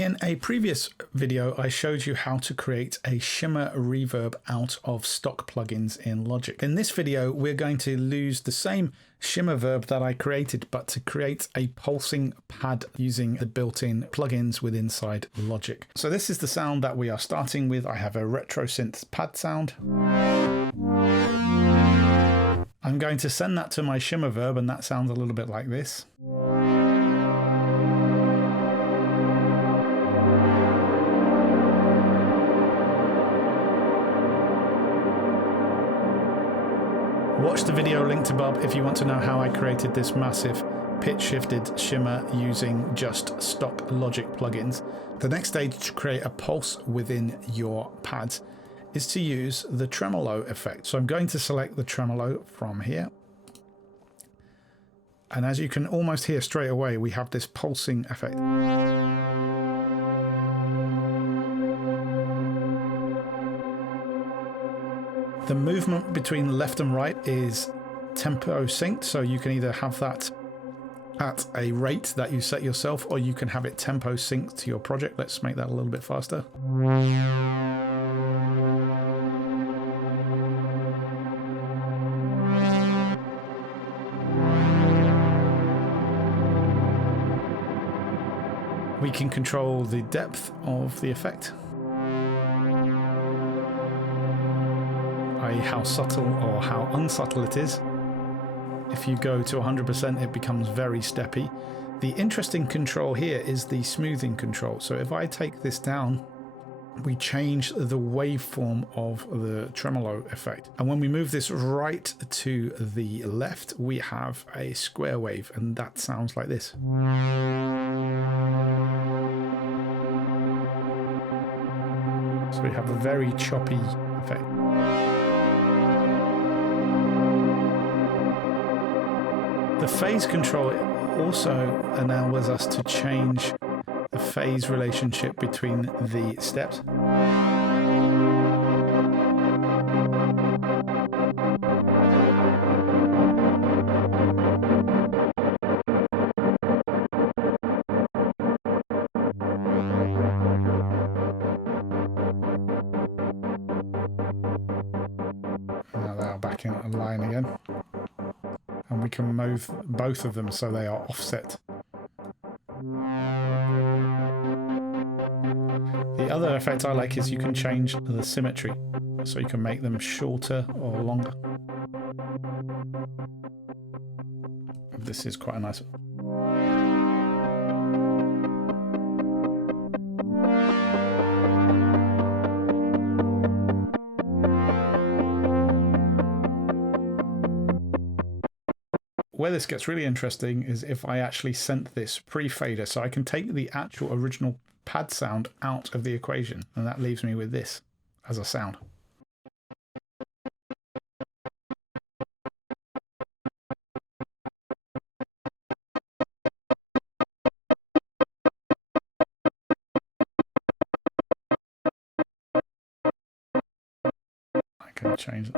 In a previous video, I showed you how to create a shimmer reverb out of stock plugins in Logic. In this video, we're going to use the same shimmer verb that I created, but to create a pulsing pad using the built-in plugins within inside Logic. So this is the sound that we are starting with. I have a retro synth pad sound. I'm going to send that to my shimmer verb, and that sounds a little bit like this. Watch the video linked above if you want to know how I created this massive pitch shifted shimmer using just stock Logic plugins. The next stage to create a pulse within your pads is to use the tremolo effect. So I'm going to select the tremolo from here. And as you can almost hear straight away, we have this pulsing effect. The movement between left and right is tempo synced, so you can either have that at a rate that you set yourself, or you can have it tempo synced to your project. Let's make that a little bit faster. We can control the depth of the effect, i.e. how subtle or how unsubtle it is. If you go to 100%, it becomes very steppy. The interesting control here is the smoothing control. So if I take this down, we change the waveform of the tremolo effect. And when we move this right to the left, we have a square wave, and that sounds like this. So we have a very choppy effect. The phase control also enables us to change the phase relationship between the steps. Now they are back in line again. And we can move both of them so they are offset. The other effect I like is you can change the symmetry, so you can make them shorter or longer. This is quite a nice one. Where this gets really interesting is if I actually sent this pre-fader, so I can take the actual original pad sound out of the equation, and that leaves me with this as a sound. I can change it.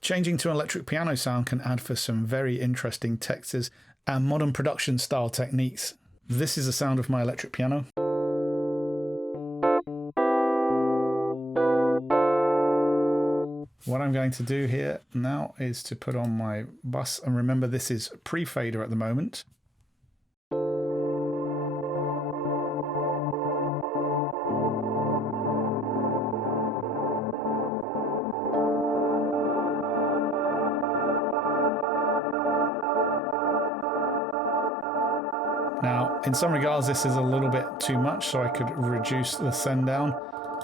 Changing to an electric piano sound can add for some very interesting textures and modern production style techniques. This is the sound of my electric piano. What I'm going to do here now is to put on my bus, and remember this is pre-fader at the moment. Now, in some regards, this is a little bit too much, so I could reduce the send down.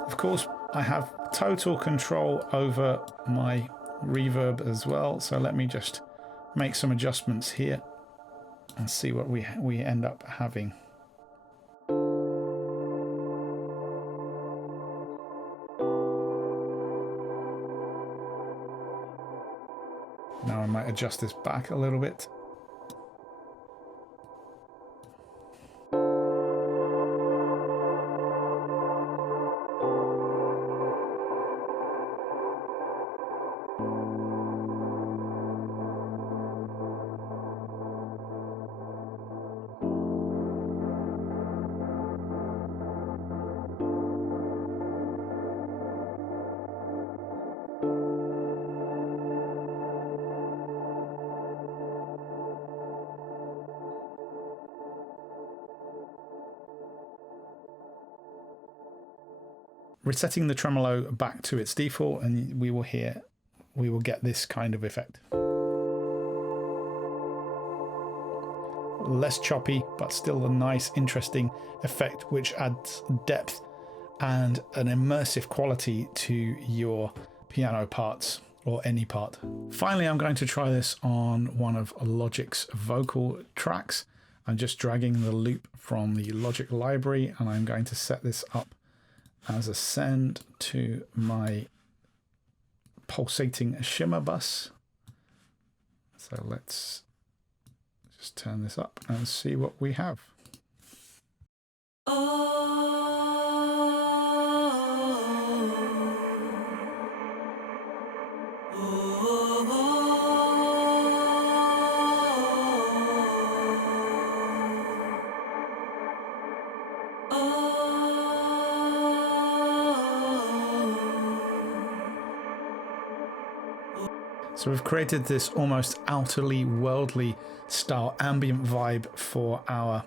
Of course, I have total control over my reverb as well, so let me just make some adjustments here and see what we end up having. might adjust this back a little bit. Resetting the tremolo back to its default, and we will get this kind of effect. Less choppy, but still a nice, interesting effect, which adds depth and an immersive quality to your piano parts, or any part. Finally, I'm going to try this on one of Logic's vocal tracks. I'm just dragging the loop from the Logic library, and I'm going to set this up as a send to my pulsating shimmer bus. So let's just turn this up and see what we have. So we've created this almost outerly worldly style ambient vibe for our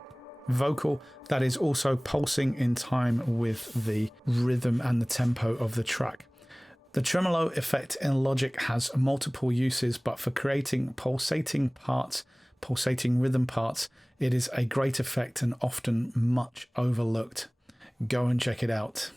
vocal that is also pulsing in time with the rhythm and the tempo of the track. The tremolo effect in Logic has multiple uses, but for creating pulsating parts, pulsating rhythm parts, it is a great effect and often much overlooked. Go and check it out.